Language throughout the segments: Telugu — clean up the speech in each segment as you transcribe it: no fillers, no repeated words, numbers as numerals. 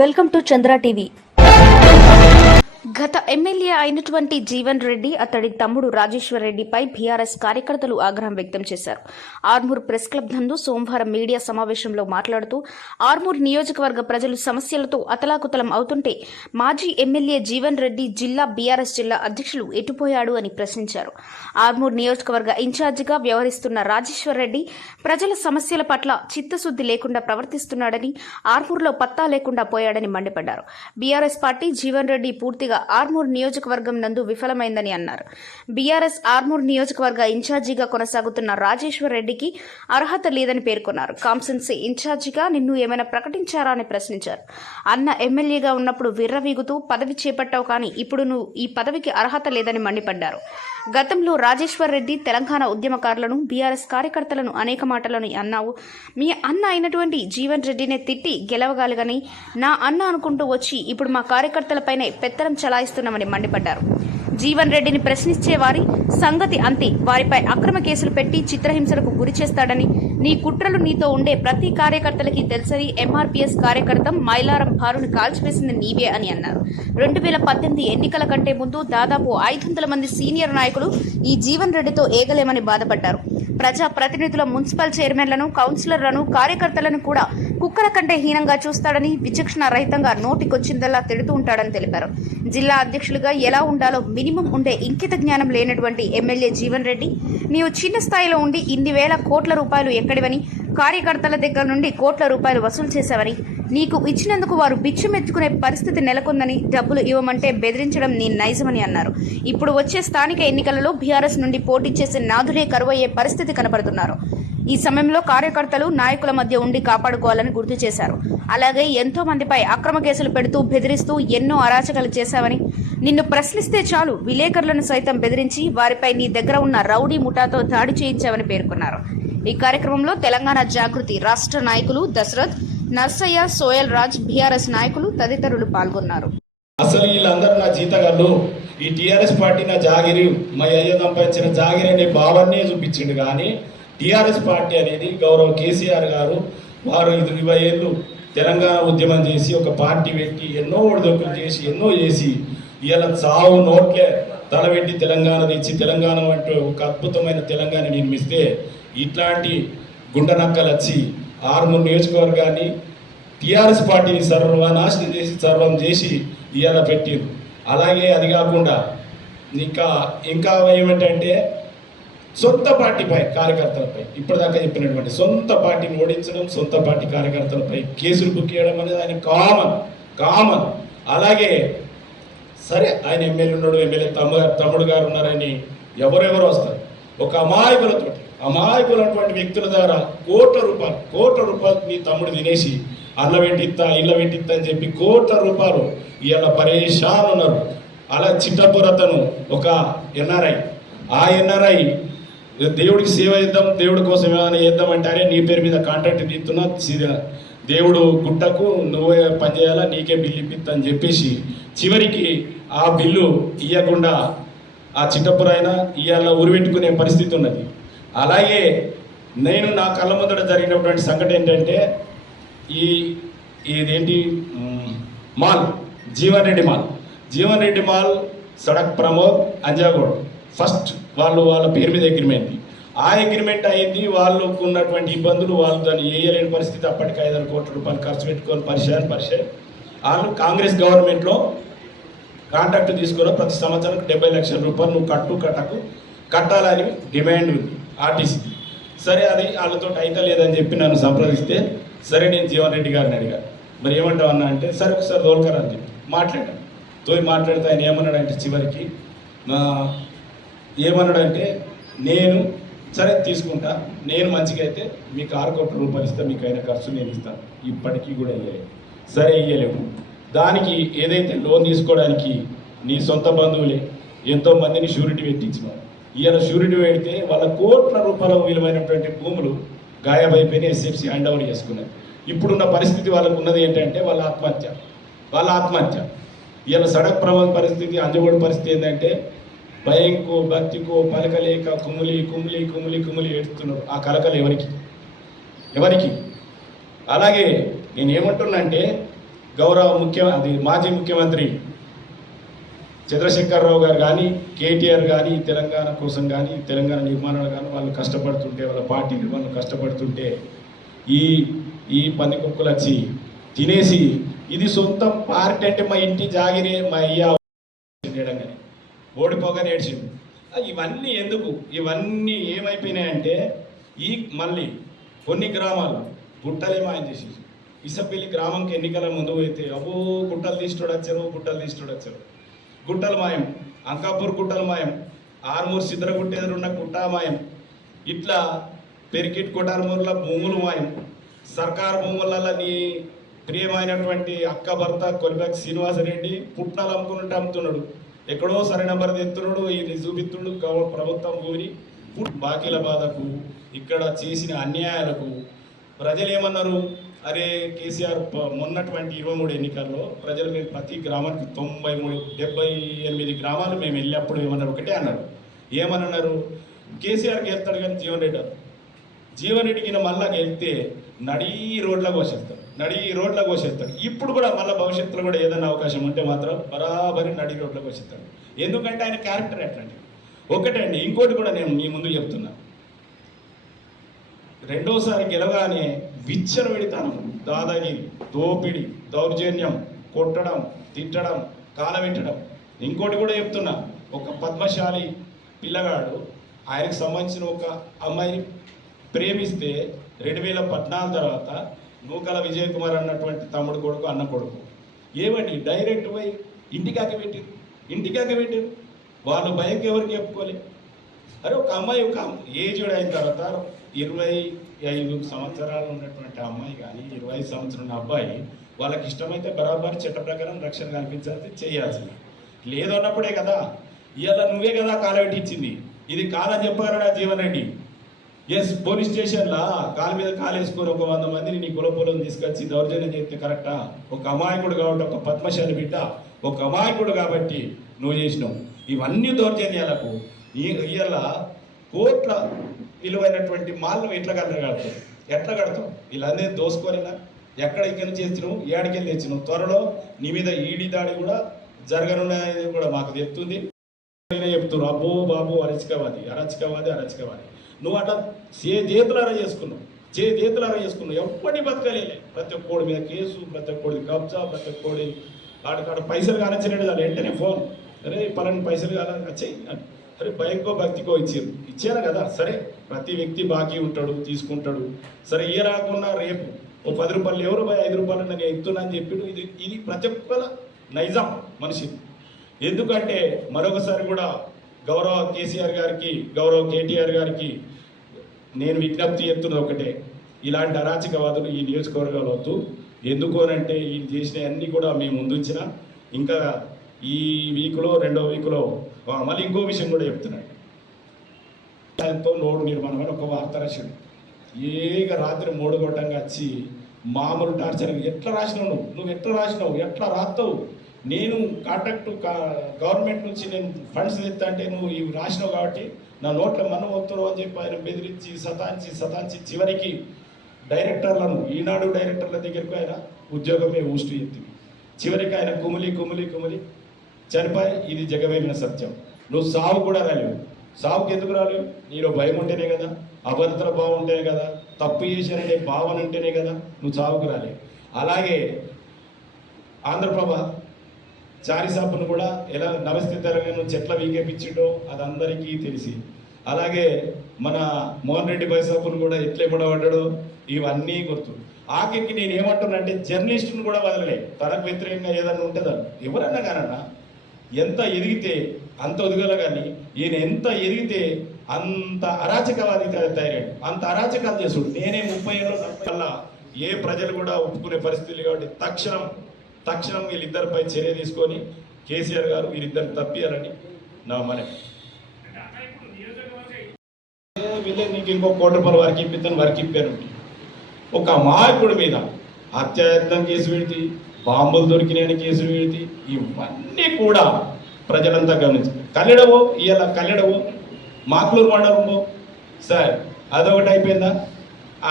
Welcome to Chandra TV. గత ఎమ్మెల్యే అయినటువంటి జీవన్ రెడ్డి అతడి తమ్ముడు రాజేశ్వర్ రెడ్డిపై బీఆర్ఎస్ కార్యకర్తలు ఆగ్రహం వ్యక్తం చేశారు. ఆర్మూర్ ప్రెస్ క్లబ్ నందు సోమవారం మీడియా సమావేశంలో మాట్లాడుతూ ఆర్మూర్ నియోజకవర్గ ప్రజలు సమస్యలతో అతలాకుతలం అవుతుంటే మాజీ ఎమ్మెల్యే జీవన్ రెడ్డి జిల్లా బీఆర్ఎస్ జిల్లా అధ్యక్షులు ఎటుపోయాడు అని ప్రశ్నించారు. ఆర్మూర్ నియోజకవర్గ ఇన్ఛార్జిగా వ్యవహరిస్తున్న రాజేశ్వర్ రెడ్డి ప్రజల సమస్యల పట్ల చిత్తశుద్ది లేకుండా ప్రవర్తిస్తున్నాడని, ఆర్మూర్లో పత్తా లేకుండా పోయాడని మండిపడ్డారు. బీఆర్ఎస్ పార్టీ జీవన్ రెడ్డి పూర్తిగా ఆర్మూర్ నియోజకవర్గం నందు విఫలమైందని అన్నారు. బీఆర్ఎస్ ఆర్మూర్ నియోజకవర్గ ఇన్ఛార్జిగా కొనసాగుతున్న రాజేశ్వర్ రెడ్డికి అర్హత లేదని పేర్కొన్నారు. కాన్స్టిట్యున్సీ ఇన్ఛార్జిగా నిన్ను ఏమైనా ప్రకటించారా అని ప్రశ్నించారు. అన్న ఎమ్మెల్యేగా ఉన్నప్పుడు విర్రవీగుతూ పదవి చేపట్టావు, కానీ ఇప్పుడు నువ్వు ఈ పదవికి అర్హత లేదని మండిపడ్డారు. గతంలో రాజేశ్వర్ రెడ్డి తెలంగాణ ఉద్యమకారులను, బీఆర్ఎస్ కార్యకర్తలను అనేక మాటలను అన్నావు. మీ అన్న అయినటువంటి జీవన్ రెడ్డినే తిట్టి గెలవగలగని నా అన్న అనుకుంటూ వచ్చి ఇప్పుడు మా కార్యకర్తలపైనే పెత్తనం చలాయిస్తున్నామని మండిపడ్డారు. జీవన్ రెడ్డిని ప్రశ్నించే వారి సంగతి అంతే, వారిపై అక్రమ కేసులు పెట్టి చిత్రహింసలకు గురి చేస్తాడని, నీ కుట్రలు నీతో ఉండే ప్రతి కార్యకర్తలకి తెలుసని, ఎంఆర్పీఎస్ కార్యకర్త మైలారం భారుని కాల్చివేసింది నీవే అని అన్నారు. 2018 ఎన్నికల కంటే ముందు దాదాపు 500 మంది సీనియర్ నాయకులు ఈ జీవన్ రెడ్డితో ఏగలేమని బాధపడ్డారు. ప్రజా ప్రతినిధుల, మున్సిపల్ చైర్మన్లను, కౌన్సిలర్లను, కార్యకర్తలను కూడా కుక్కల కంటే హీనంగా చూస్తాడని, విచక్షణ రహితంగా నోటికొచ్చిందల్లా తిడుతూ ఉంటాడని తెలిపారు. జిల్లా అధ్యక్షులుగా ఎలా ఉండాలో మినిమం ఉండే ఇంకిత జ్ఞానం లేనటువంటి ఎమ్మెల్యే జీవన్ రెడ్డి, నీవు చిన్న స్థాయిలో ఉండి ఇన్ని వేల కోట్ల రూపాయలు ఎక్కడివని, కార్యకర్తల దగ్గర నుండి కోట్ల రూపాయలు వసూలు చేశావని, నీకు ఇచ్చినందుకు వారు బిచ్చమెత్తుకునే పరిస్థితి నెలకొందని, డబ్బులు ఇవ్వమంటే బెదిరించడం నీ నైజమని అన్నారు. ఇప్పుడు వచ్చే స్థానిక ఎన్నికలలో బీఆర్ఎస్ నుండి పోటీ చేసే నాదుడే కరువయ్యే పరిస్థితి కనబడుతున్నారు. ఈ సమయంలో కార్యకర్తలు, నాయకుల మధ్య ఉండి కాపాడుకోవాలని గుర్తు చేశారు. అలాగే ఎంతో మందిపై అక్రమ కేసులు పెడుతూ బెదిరిస్తూ ఎన్నో అరాచకాలు చేశావని, నిన్ను ప్రశ్నిస్తే చాలు విలేకరులను సైతం బెదిరించి వారిపై నీ దగ్గర ఉన్న రౌడీ ముఠాతో దాడి చేయించావని పేర్కొన్నారు. ఈ కార్యక్రమంలో తెలంగాణ జాగృతి రాష్ట్ర నాయకులు దశరథ్, నర్సయ్య, సోయల్ రాజ్, బీఆర్ఎస్ నాయకులు తదితరులు పాల్గొన్నారు. అసలు వీళ్ళందరూ నా జీతగాళ్ళు, ఈ టీఆర్ఎస్ పార్టీ నా జాగిరి, మా అయ్య సంపాదించిన జాగిరి అనే భావాన్నే చూపించిండు. కానీ టీఆర్ఎస్ పార్టీ అనేది గౌరవ కేసీఆర్ గారు వారు 20 ఏళ్ళు తెలంగాణ ఉద్యమం చేసి ఒక పార్టీ పెట్టి ఎన్నో ఒడిదొక్కులు చేసి ఎన్నో చేసి ఇలా చావు నోట్లే తలబెట్టి తెలంగాణ తెచ్చి తెలంగాణ అంటే ఒక అద్భుతమైన తెలంగాణ నిర్మిస్తే ఇట్లాంటి గుండెనక్కలు వచ్చి ఆర్మూర్ నియోజకవర్గాన్ని టీఆర్ఎస్ పార్టీని సర్వనాశనం చేసి సర్వం చేసి ఇవాళ పెట్టారు. అలాగే అది కాకుండా ఇంకా ఏమిటంటే సొంత పార్టీపై కార్యకర్తలపై ఇప్పటిదాకా చెప్పినటువంటి సొంత పార్టీని ఓడించడం, సొంత పార్టీ కార్యకర్తలపై కేసులు బుక్ చేయడం అనేది ఆయన కామన్. అలాగే సరే ఆయన ఎమ్మెల్యే ఉన్నాడు, ఎమ్మెల్యే తమ్ముడు గారు ఉన్నారని ఎవరెవరు వస్తారు. ఒక అమాయకులైనటువంటి వ్యక్తుల ద్వారా కోట్ల రూపాయలు మీ తమ్ముడు తినేసి అల్ల పెట్టిస్తా ఇళ్ళ పెట్టిస్తా అని చెప్పి కోట్ల రూపాయలు ఇవాళ పరేషాన్ ఉన్నారు. అలా చిట్టపురతను ఒక ఎన్ఆర్ఐ, ఆ ఎన్ఆర్ఐ దేవుడికి సేవ చేద్దాం, దేవుడి కోసం ఏమైనా చేద్దామంటే అరే నీ పేరు మీద కాంట్రాక్ట్ తీస్తున్నా, దేవుడు గుట్టకు నువ్వే పనిచేయాలా, నీకే బిల్లు ఇప్పిస్తా అని చెప్పేసి చివరికి ఆ బిల్లు ఇవ్వకుండా ఆ చిట్టపురైనా ఇవాళ ఉరిపెట్టుకునే పరిస్థితి ఉన్నది. అలాగే నేను నా కళ్ళ ముందట జరిగినటువంటి సంఘటన ఏంటంటే ఇదేంటి మాల్ జీవన్ రెడ్డి మాల్ సడక్ ప్రమోద్ అంజాగోడ్ ఫస్ట్ వాళ్ళ పేరు మీద అగ్రిమెంట్. ఆ అగ్రిమెంట్ అయింది, వాళ్ళకు ఉన్నటువంటి ఇబ్బందులు వాళ్ళు దాన్ని వేయలేని పరిస్థితి. అప్పటికి 500 కోట్ల రూపాయలు ఖర్చు పెట్టుకొని పరిచయం వాళ్ళు కాంగ్రెస్ గవర్నమెంట్లో కాంట్రాక్ట్ తీసుకుని ప్రతి సంవత్సరం 70 లక్షల రూపాయలు నువ్వు కట్టాలని డిమాండ్ ఉంది ఆర్టీసీ. సరే అది వాళ్ళతో అయితే లేదని చెప్పి నన్ను సంప్రదిస్తే సరే నేను జీవన్ రెడ్డి గారిని అడిగాను, మరి ఏమంటావు అన్నా అంటే సరే ఒకసారి దోల్కర్ అని చెప్పి మాట్లాడితే ఆయన ఏమన్నాడంటే చివరికి ఏమన్నాడంటే నేను సరే తీసుకుంటా, నేను మంచిగా అయితే మీకు 6 కోట్ల రూపాయలు ఇస్తా, మీకు అయిన ఖర్చు నేను ఇస్తాను. ఇప్పటికీ కూడా ఇవ్వలేము. సరే ఇవ్వలేము, దానికి ఏదైతే లోన్ తీసుకోవడానికి నీ సొంత బంధువులే ఎంతో మందిని షూరిటీ పెట్టించినారు. ఈయన షూరిటీ పెడితే వాళ్ళ కోట్ల రూపాయల విలువైనటువంటి భూములు గాయమైపోయిన ఎస్ఎఫ్సి హ్యాండ్ ఓవర్ చేసుకున్నారు. ఇప్పుడున్న పరిస్థితి వాళ్ళకు ఉన్నది ఏంటంటే వాళ్ళ ఆత్మహత్య. ఈయన సడక్ ప్రమాద పరిస్థితి, అంజగోడు పరిస్థితి ఏంటంటే భయంకో భక్తికో పలకలేక కుమిలి ఏడుస్తున్నారు. ఆ కలకలు ఎవరికి? అలాగే నేను ఏమంటున్నా అంటే మాజీ ముఖ్యమంత్రి చంద్రశేఖరరావు గారు కానీ కేటీఆర్ కానీ తెలంగాణ కోసం కానీ తెలంగాణ నిర్మాణాలు కానీ వాళ్ళు కష్టపడుతుంటే వాళ్ళ పార్టీ నిర్మాణం కష్టపడుతుంటే ఈ పంది కుక్కలు వచ్చి తినేసి ఇది సొంతం పార్టీ అంటే మా ఇంటి జాగిరే మా అయ్యా కానీ ఓడిపోగానే ఏడ్చింది. ఇవన్నీ ఎందుకు? ఇవన్నీ ఏమైపోయినాయంటే మళ్ళీ కొన్ని గ్రామాలు గుట్టలే మాయం చేసేసి ఇసపల్లి గ్రామంకి ఎన్నికల ముందు అయితే గుట్టలు తీసుకోవచ్చారు గుట్టలు మాయం, అంకాపూర్ గుట్టలు మాయం, ఆర్మూర్ సిద్ధరగుట్ట ఎదురున్న గుట్ట మాయం, ఇట్లా పెరికిట్ కొటార్మూర్ల భూములు మాయం, సర్కారు భూములలో నీ ప్రియమైనటువంటి అక్క భర్త కొలిపాక శ్రీనివాసరెడ్డి పుట్నాలు అమ్ముకున్నట్టు అమ్ముతున్నాడు, ఎక్కడో సరైన నెంబర్ తెస్తున్నాడు, ఇది చూపిస్తుడు ప్రభుత్వం భూమిని. బాకీల బాధకు ఇక్కడ చేసిన అన్యాయాలకు ప్రజలు ఏమన్నారు? అరే కేసీఆర్ మొన్నటువంటి 23 ఎన్నికల్లో ప్రజలు మేము ప్రతి గ్రామానికి 78 గ్రామాలు మేము వెళ్ళినప్పుడు ఏమన్నారు? ఒకటే అన్నారు. ఏమన్నారు? కేసీఆర్కి వెళ్తాడు కానీ జీవన్ రెడ్డికి మళ్ళా వెళ్తే నడీ రోడ్లకు కోసేస్తాడు. ఇప్పుడు కూడా మళ్ళీ భవిష్యత్తులో కూడా ఏదైనా అవకాశం ఉంటే మాత్రం బరాబరి నడి రోడ్లకు కోసేస్తాడు. ఎందుకంటే ఆయన క్యారెక్టర్ ఎట్లాంటి ఒకటే అండి. ఇంకోటి కూడా నేను మీ ముందు చెప్తున్నా, రెండోసారి గెలవగానే విచ్చలవిడితనం, దాదాగిరి, దోపిడి, దౌర్జన్యం, కొట్టడం, తిట్టడం, కాలబెట్టడం. ఇంకోటి కూడా చెప్తున్నా, ఒక పద్మశాలి పిల్లగాడు ఆయనకు సంబంధించిన ఒక అమ్మాయిని ప్రేమిస్తే 2014 తర్వాత నూకల విజయ్ కుమార్ అన్నటువంటి తమ్ముడు కొడుకు అన్న కొడుకు ఏమండి డైరెక్ట్ పోయి ఇంటికాకి పెట్టారు. వాళ్ళు భయంకి ఎవరికి చెప్పుకోలే. అరే ఒక అమ్మాయి ఒక ఏజ్డ్ అయిన తర్వాత 25 సంవత్సరాలు ఉన్నటువంటి అమ్మాయి కానీ 20 సంవత్సరం అబ్బాయి వాళ్ళకి ఇష్టమైతే బరాబరి చట్ట ప్రకారం రక్షణ కల్పించాల్సి చేయాల్సింది. లేదన్నప్పుడే కదా ఇవాళ నువ్వే కదా కాలబెట్టించింది. ఇది కాలని చెప్పారా జీవన్ రెడ్డి? ఎస్, పోలీస్ స్టేషన్లా కాలు మీద కాలేసుకొని ఒక 100 మందిని నీ కులపొలం తీసుకొచ్చి దౌర్జన్యం చేస్తే కరెక్టా? ఒక అమాయకుడు కాబట్టి, ఒక పద్మశాలి బిడ్డ, ఒక అమాయకుడు కాబట్టి నువ్వు చేసినావు. ఇవన్నీ దౌర్జన్యాలకు ఇవాళ కోట్ల విలువైనటువంటి మాలను ఎట్లా కడతావు? వీళ్ళందరూ దోసుకోలేనా? ఎక్కడ ఇక్కడ చేసినావు, ఏడికెళ్ళి తెచ్చినావు? త్వరలో నీ మీద ఈడీ దాడి కూడా జరగనున్నది కూడా మాకు చెప్తుంది. చెప్తున్నారు అబ్బో బాబు అరచికవాది. నువ్వు అట్లా చేతులారా చేసుకున్నావు. ఎప్పటి బతకలేలే. ప్రతి ఒక్కడి మీద కేసు, ప్రతి ఒక్కడి కబ్జా, ప్రతి ఒక్కడి ఆడకాడ పైసలు కానచ్చినట్టు దాని వెంటనే ఫోన్, అరే పలాని పైసలు కాదని వచ్చాయి, అరే భయంకో భక్తికో ఇచ్చారు కదా. సరే, ప్రతి వ్యక్తి బాకీ ఉంటాడు, తీసుకుంటాడు. సరే, ఏ రాకున్నా రేపు ఓ 10 రూపాయలు ఎవరు 5 రూపాయలు నేను ఇస్తున్నా అని చెప్పి ఇది ప్రతి ఒక్కల నైజాం మనిషి. ఎందుకంటే మరొకసారి కూడా గౌరవ కేసీఆర్ గారికి, గౌరవ కేటీఆర్ గారికి నేను విజ్ఞప్తి చేస్తున్నది ఒకటే, ఇలాంటి అరాచకవాదులు ఈ నియోజకవర్గాలు వద్దు. ఎందుకు అనంటే ఈ చేసిన అన్నీ కూడా మేము ముందుంచిన ఇంకా ఈ వీక్లో 2వ వీక్లో మళ్ళీ ఇంకో విషయం కూడా చెప్తున్నాడు. నోడు నిర్మాణం అని ఒక వార్త రాశాడు. రాత్రి 3 గంటంగా వచ్చి మామూలు టార్చర్. ఎట్లా రాసినావు నువ్వు ఎట్లా రాస్తావు? నేను కాంట్రాక్ట్ గవర్నమెంట్ నుంచి నేను ఫండ్స్ తెస్తా అంటే నువ్వు ఇవి రాసినావు కాబట్టి నా నోట్లో మన్ను వస్తున్నావు అని చెప్పి ఆయన బెదిరించి సతాంచి చివరికి డైరెక్టర్లను, ఈనాడు డైరెక్టర్ల దగ్గరకు ఆయన ఉద్యోగమే ఊస్ట్ ఎత్తింది. చివరికి ఆయన కుమిలి చనిపోయి. ఇది జగవేమిన సత్యం. నువ్వు సావు కూడా రాలేవు. సావుకి ఎందుకు రాలేవు? నీలో భయం ఉంటేనే కదా, అభద్రత భావం ఉంటేనే కదా, తప్పు చేశాననే భావన ఉంటేనే కదా నువ్వు సావుకు రాలేవు. అలాగే ఆంధ్రప్రభ చారిసాపును కూడా ఎలా నమస్తే తెలంగాణ చెట్ల వీకేపించిండో అది అందరికీ తెలిసి, అలాగే మన మోహన్ రెడ్డి బైసాపును కూడా ఎట్లే పడబడ్డాడో ఇవన్నీ గుర్తు. ఆఖరికి నేను ఏమంటున్నానంటే జర్నలిస్టును కూడా వదలలే. తనకు వ్యతిరేకంగా ఏదన్నా ఉంటుందా? ఎవరన్నా కానన్నా ఎంత ఎదిగితే అంత ఒదిగల కానీ ఈయన ఎంత ఎదిగితే అంత అరాచకవాది తయారాడు, అంత అరాచకాలు చేసుడు. నేనే 30 ఏళ్ళ వల్ల ఏ ప్రజలు కూడా ఒప్పుకునే పరిస్థితులు కాబట్టి తక్షణం వీళ్ళిద్దరిపై చర్య తీసుకొని కేసీఆర్ గారు వీళ్ళిద్దరు తప్పియాలని నా మనవి. నీకు ఇంకో 1 కోటి రూపాయలు వరకు ఇప్పాను. ఒక అమాయకుడి మీద హత్యాయత్నం కేసు పెడితే, బాంబులు దొరికినాయని కేసు పెడితే, ఇవన్నీ కూడా ప్రజలంతా గమనించారు. కల్లెడవో మాక్లూరు మండలంలో సార్ అదొకటి అయిపోయిందా?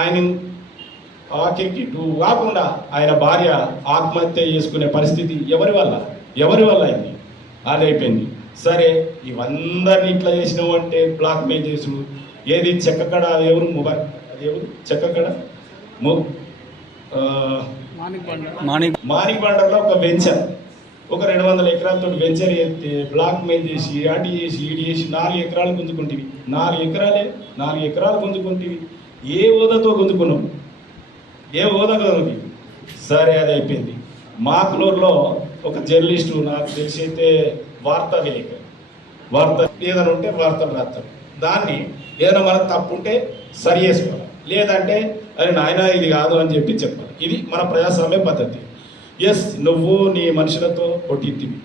ఆయన ఆఖరికి ఇటు కాకుండా ఆయన భార్య ఆత్మహత్య చేసుకునే పరిస్థితి ఎవరి వల్ల అయింది? అది అయిపోయింది. సరే, ఇవందరినీ ఇట్లా చేసినావు అంటే బ్లాక్ మెయిల్ చేసుడు, ఏది చెక్కకడ ఎవరు మొబైల్, అది ఎవరు చెక్కకడ మాణిక్ బండర్లో ఒక వెంచర్, ఒక 200 ఎకరాలతో వెంచర్ ఎత్తే బ్లాక్ మెయిల్ చేసి అటు చేసి ఇటు చేసి 4 ఎకరాలు గుంజుకుంటేవి. 4 ఎకరాలు గుంజుకుంటేవి. ఏ హోదాతో గుంజుకున్నావు? ఏ హోదాతో గుంజుకుంది? సరే, అది అయిపోయింది. మాక్లూరులో ఒక జర్నలిస్టు, నాకు తెలిసి అయితే వార్త ఏదైనా ఉంటే వార్తలు రాస్తారు. దాన్ని ఏదైనా మనకు తప్పు ఉంటే సరి చేసుకోవాలి, లేదంటే అరే నాయన ఇది కాదు అని చెప్పాలి. ఇది మన ప్రజాస్వామ్య పద్ధతి. ఎస్, నువ్వు నీ మనుషులతో కొట్టిద్దివి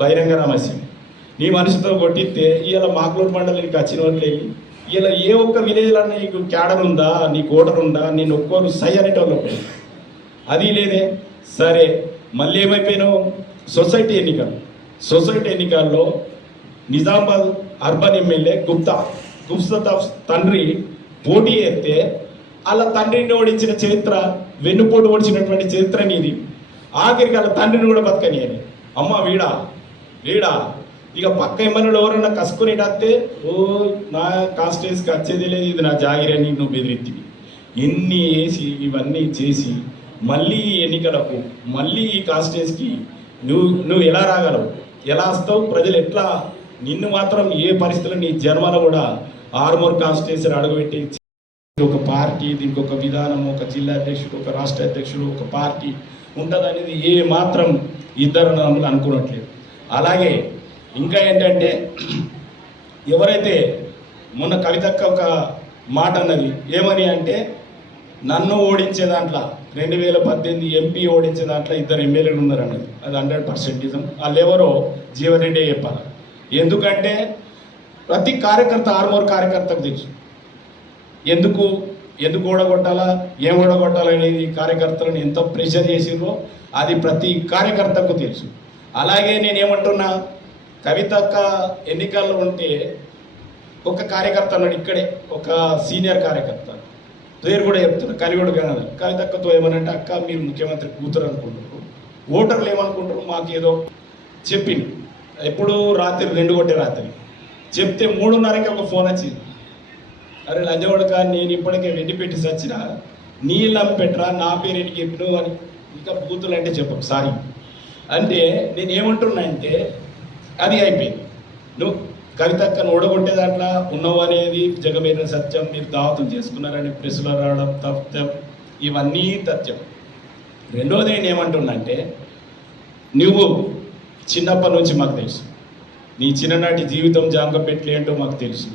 బహిరంగ రహస్యం. నీ మనిషితో కొట్టిస్తే ఇవాళ మాక్లూరు మండలికి వచ్చిన వాళ్ళు ఇలా ఏ ఒక్క విలేజ్లో నీకు క్యాడర్ ఉందా, నీకు ఓటర్ ఉందా, నేను ఒక్కోరు సై అనేటోళ్ళు అది లేదే. సరే, మళ్ళీ ఏమైపోయినావు? సొసైటీ ఎన్నికల్లో నిజామాబాద్ అర్బన్ ఎమ్మెల్యే గుప్తా తండ్రి పోటీ చేస్తే వాళ్ళ తండ్రిని ఓడించిన చరిత్ర, వెన్నుపోటు ఓడించినటువంటి చరిత్ర నీది. ఆఖరికి వాళ్ళ తండ్రిని కూడా బతకనియని. అమ్మ వీడా ఇక పక్క ఎమ్మెల్యేలు ఎవరన్నా కసుకుని వస్తే, ఓ నా కాన్స్టిట్యూన్సీకి వచ్చేది లేదు, ఇది నా జాగిరి అని నువ్వు బెదిరిత్తివి. ఎన్ని వేసి ఇవన్నీ చేసి మళ్ళీ ఎన్నికలకు మళ్ళీ ఈ కాన్స్టిట్యూన్సీకి నువ్వు ఎలా రాగలవు? ఎలా వస్తావు? ప్రజలు ఎట్లా నిన్ను మాత్రం ఏ పరిస్థితుల్లో నీ జన్మలో కూడా ఆర్మూర్ కాన్స్టిట్యూన్సీ అడుగుపెట్టి ఒక పార్టీ, దీనికి ఒక విధానం, ఒక జిల్లా అధ్యక్షుడు, ఒక రాష్ట్ర అధ్యక్షుడు, ఒక పార్టీ ఉంటుంది అనేది ఏ మాత్రం ఇద్దరు నమ్ములు అనుకోవట్లేదు. అలాగే ఇంకా ఏంటంటే, ఎవరైతే మొన్న కవితక్క ఒక మాట అన్నది ఏమని అంటే, నన్ను ఓడించే దాంట్లో 2018 ఎంపీ ఓడించే దాంట్లో 2 ఎమ్మెల్యేలు ఉన్నారన్నది. అది 100% నిజం. వాళ్ళు ఎవరో జీవన్రెడ్డి చెప్పాలి. ఎందుకంటే ప్రతి కార్యకర్త, ఆర్మూర్ కార్యకర్తకు తెలుసు ఎందుకు ఓడగొట్టాలా, ఏం ఓడగొట్టాలనేది కార్యకర్తలను ఎంత ప్రెషర్ చేసిండ్రో అది ప్రతి కార్యకర్తకు తెలుసు. అలాగే నేనేమంటున్నా, కవితక్క ఎన్నికల్లో ఉంటే ఒక కార్యకర్త అన్నాడు ఇక్కడే, ఒక సీనియర్ కార్యకర్త పేరు కూడా చెప్తున్నా, కలిగొడు కనదు. కవితక్కతో ఏమనంటే, అక్క మీరు ముఖ్యమంత్రి కూతురు అనుకుంటారు, ఓటర్లు ఏమనుకుంటారు, మాకు ఏదో చెప్పింది. ఎప్పుడు రాత్రి 2 గంటల రాత్రి చెప్తే 3:30కి ఒక ఫోన్ వచ్చింది. అరే లంజవాడక, నేను ఇప్పటికే వెండిపెట్టి సచ్చిన, నీళ్ళం పెట్టరా, నా పేరు ఎన్ని చెప్పినావు అని. ఇంకా బూతులు అంటే చెప్పకు సారీ అంటే నేనేమంటున్నా అంటే, అది అయిపోయింది. నువ్వు కవితక్కను ఓడగొట్టే దాంట్లో ఉన్నావు అనేది జగమేరిన సత్యం. మీరు దావతం చేసుకున్నారని ప్రెస్లో రావడం తథ్యం, ఇవన్నీ తథ్యం. రెండోది నేనేమంటున్నా అంటే, నువ్వు చిన్నప్పటి నుంచి మాకు తెలుసు, నీ చిన్ననాటి జీవితం జాంగపెట్లు ఏంటో మాకు తెలుసు.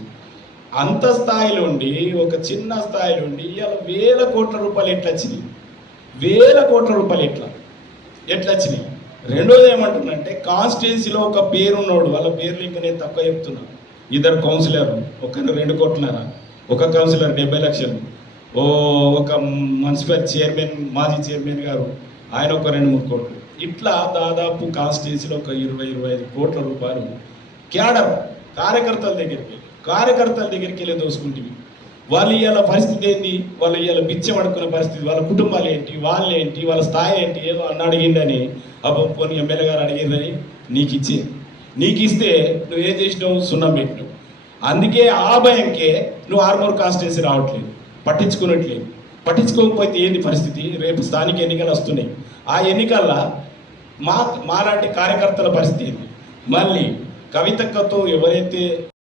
అంత స్థాయిలో ఉండి, ఒక చిన్న స్థాయిలో ఉండి ఇవాళ 1000 కోట్ల రూపాయలు ఎట్లా వచ్చినాయి? 1000 కోట్ల రూపాయలు ఎట్లా వచ్చినాయి? రెండోది ఏమంటున్నంటే, కాన్స్టిట్యున్సీలో ఒక పేరున్నోడు, వాళ్ళ పేర్లు ఇంకా నేను తక్కువ చెప్తున్నాను, 2 కౌన్సిలర్లు, ఒకరు 2 కోట్లన్నర, ఒక కౌన్సిలర్ 70 లక్షలు, ఒక మున్సిపల్ చైర్మన్, మాజీ చైర్మన్ గారు ఆయన ఒక 2-3 కోట్లు, ఇట్లా దాదాపు కాన్స్టిట్యున్సీలో ఒక 20-25 కోట్ల రూపాయలు క్యాడర్ కార్యకర్తల దగ్గరికి వెళ్ళి దోసుకుంటుంది. వాళ్ళు ఇవాళ పరిస్థితి ఏంది? వాళ్ళు ఇవాళ బిచ్చం అడుక్కునే పరిస్థితి. వాళ్ళ కుటుంబాలు ఏంటి, వాళ్ళేంటి, వాళ్ళ స్థాయి ఏంటి? ఏదో అడిగిందని, పోనీ ఎమ్మెల్యే గారు అడిగిందని నీకు ఇస్తే నువ్వేం చేసినావు? సున్నం పెట్టినావు. అందుకే ఆ భయంకే నువ్వు ఆర్మూర్ కాన్స్టిట్యున్సీ రావట్లేదు, పట్టించుకోకపోతే ఏంది పరిస్థితి? రేపు స్థానిక ఎన్నికలు వస్తున్నాయి. ఆ ఎన్నికల్లో మాలాంటి కార్యకర్తల పరిస్థితి ఏంది? మళ్ళీ కవితక్కతో ఎవరైతే